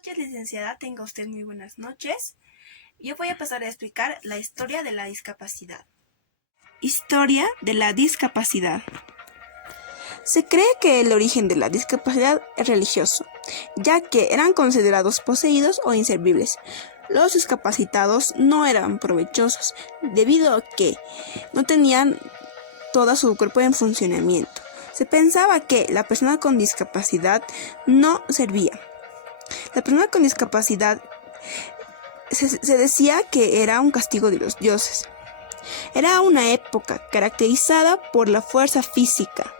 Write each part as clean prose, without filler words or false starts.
Noches, licenciada. Tenga usted muy buenas noches. Yo voy a pasar a explicar la historia de la discapacidad. Historia de la discapacidad. Se cree que el origen de la discapacidad es religioso, ya que eran considerados poseídos o inservibles. Los discapacitados no eran provechosos, debido a que no tenían todo su cuerpo en funcionamiento. Se pensaba que la persona con discapacidad no servía. La persona con discapacidad se decía que era un castigo de los dioses. Era una época caracterizada por la fuerza física,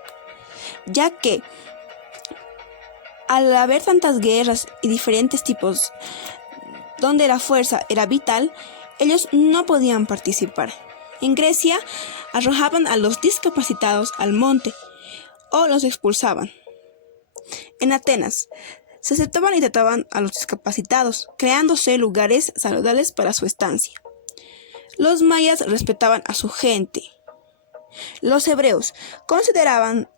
ya que al haber tantas guerras y diferentes tipos donde la fuerza era vital, ellos no podían participar. En Grecia arrojaban a los discapacitados al monte o los expulsaban. En Atenas se aceptaban y trataban a los discapacitados, creándose lugares saludables para su estancia. Los mayas respetaban a su gente. Los hebreos consideraban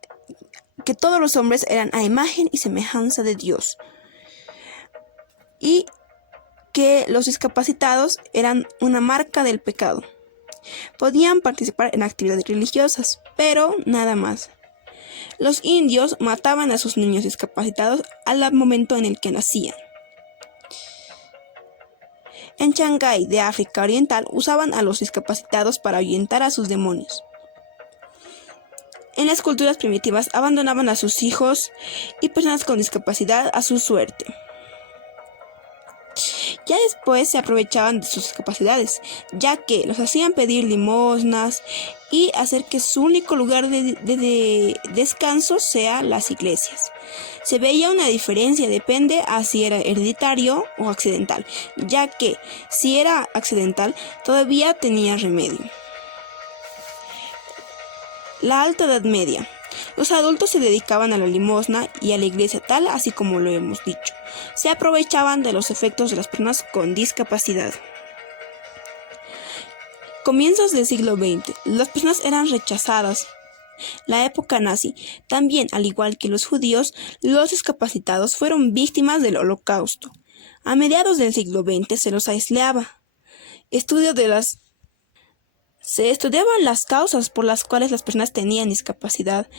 que todos los hombres eran a imagen y semejanza de Dios, y que los discapacitados eran una marca del pecado. Podían participar en actividades religiosas, pero nada más. Los indios mataban a sus niños discapacitados al momento en el que nacían. En Shanghái de África Oriental usaban a los discapacitados para ahuyentar a sus demonios. En las culturas primitivas abandonaban a sus hijos y personas con discapacidad a su suerte. Ya después se aprovechaban de sus discapacidades, ya que los hacían pedir limosnas y hacer que su único lugar de descanso sea las iglesias. Se veía una diferencia, depende a si era hereditario o accidental, ya que si era accidental todavía tenía remedio. La Alta Edad Media. Los adultos se dedicaban a la limosna y a la iglesia, tal así como lo hemos dicho. Se aprovechaban de los efectos de las personas con discapacidad. Comienzos del siglo XX. Las personas eran rechazadas. La época nazi. También, al igual que los judíos, los discapacitados fueron víctimas del Holocausto. A mediados del siglo XX se los aislaba. Se estudiaban las causas por las cuales las personas tenían discapacidad,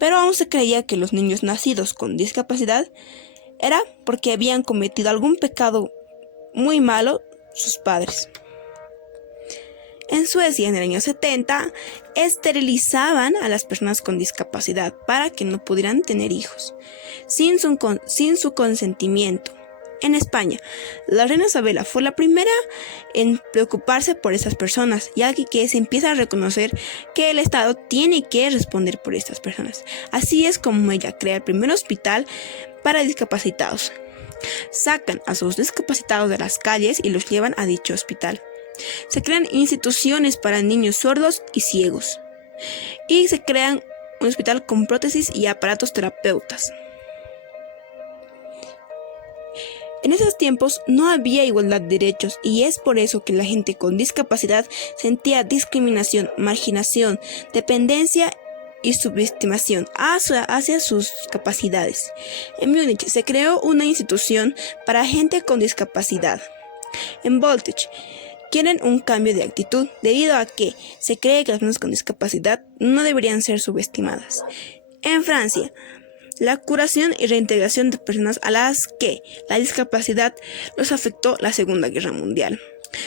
pero aún se creía que los niños nacidos con discapacidad era porque habían cometido algún pecado muy malo sus padres. En Suecia, en el año 70, esterilizaban a las personas con discapacidad para que no pudieran tener hijos, sin su consentimiento. En España, la reina Isabela fue la primera en preocuparse por estas personas, ya que se empieza a reconocer que el Estado tiene que responder por estas personas. Así es como ella crea el primer hospital para discapacitados. Sacan a sus discapacitados de las calles y los llevan a dicho hospital. Se crean instituciones para niños sordos y ciegos. Y se crean un hospital con prótesis y aparatos terapeutas. En esos tiempos no había igualdad de derechos, y es por eso que la gente con discapacidad sentía discriminación, marginación, dependencia y subestimación hacia sus capacidades. En Múnich se creó una institución para gente con discapacidad. En Voltage quieren un cambio de actitud, debido a que se cree que las personas con discapacidad no deberían ser subestimadas. En Francia, la curación y reintegración de personas a las que la discapacidad los afectó la Segunda Guerra Mundial.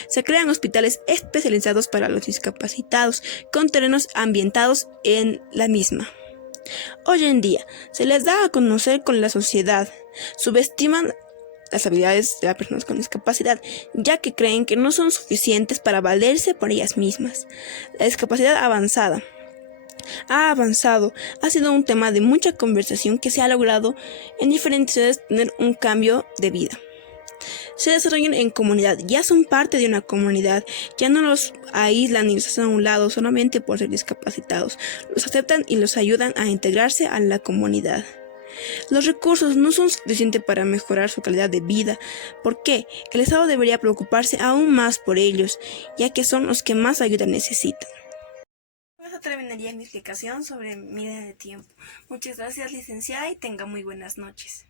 Se crean hospitales especializados para los discapacitados, con terrenos ambientados en la misma. Hoy en día, se les da a conocer con la sociedad. Subestiman las habilidades de las personas con discapacidad, ya que creen que no son suficientes para valerse por ellas mismas. La discapacidad ha avanzado, ha sido un tema de mucha conversación que se ha logrado en diferentes ciudades tener un cambio de vida. Se desarrollan en comunidad, ya son parte de una comunidad, ya no los aíslan ni los hacen a un lado solamente por ser discapacitados, los aceptan y los ayudan a integrarse a la comunidad. Los recursos no son suficientes para mejorar su calidad de vida. ¿Por qué? El Estado debería preocuparse aún más por ellos, ya que son los que más ayuda necesitan. Eso terminaría mi explicación sobre mi línea de tiempo. Muchas gracias, licenciada, y tenga muy buenas noches.